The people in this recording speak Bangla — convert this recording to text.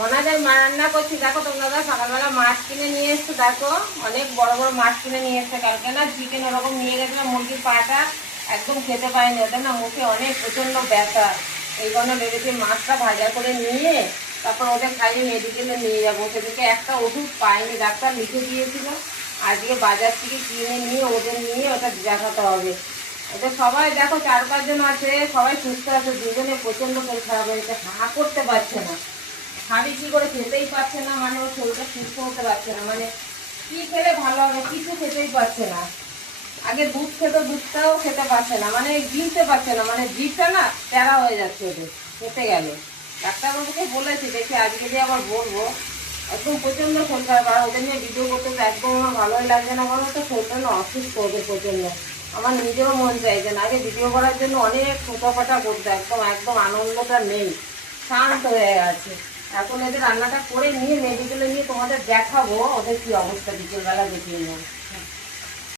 মনে যায় মা রান্না করছি। দেখো তোমরা সকালবেলা মাছ কিনে নিয়ে এসছো, দেখো অনেক বড় বড় মাছ কিনে নিয়ে এসছে। কালকে না চিকেন ওরকম নিয়ে গেছিলাম, মুরগির পাটা একদম খেতে পাইনি, ওদের না মুখে অনেক প্রচণ্ড ব্যথা। এই জন্য ভেবেছি মাছটা ভাজা করে নিয়ে তারপর ওদের খাইয়ে মেডিকেলে নিয়ে যাবো। সেদিকে একটা ওষুধ পাইনি, ডাক্তার লিখে দিয়েছিল। আজকে বাজার থেকে কিনে নিয়ে ওদের নিয়ে ওটা দেখাতে হবে। ওদের সবাই দেখো 4-5 জন আছে, সবাই সুস্থ আছে, দুজনে প্রচণ্ড শরীর খারাপ হয়েছে, হাঁ করতে পারছে না। খাবি কি করে খেতেই পারছে না, মানে ওর শরীরটা সুস্থ হতে পারছে না, মানে কি খেলে ভালো হবে কিছু খেতেই পারছে না। আগে দুধ খেত, দুধটাও খেতে পারছে না, মানে গিলতে পারছে না, মানে জিভটা না তেরা হয়ে যাচ্ছে ওদের খেতে গেলে। ডাক্তারবাবুকে বলেছি, দেখি আজকে দিয়ে আবার বলবো। একদম প্রচণ্ড শরীর খারাপ। আর ওদের নিয়ে ভিডিও করতে তো একদম আমার ভালোই লাগছে না, বলো তো শরীরটা না অসুস্থ ওদের প্রচণ্ড। আমার নিজেরও মন চাইছে না, আগে ভিডিও করার জন্য অনেক ফোটাফাটা করতো, একদম একদম আনন্দটা নেই, শান্ত হয়ে গেছে। এখন এদের রান্নাটা করে নিয়ে মেডিকেলে নিয়ে তোমাদের দেখাবো ওদের কি অবস্থা, বিকেলবেলা দেখিয়ে নেবো।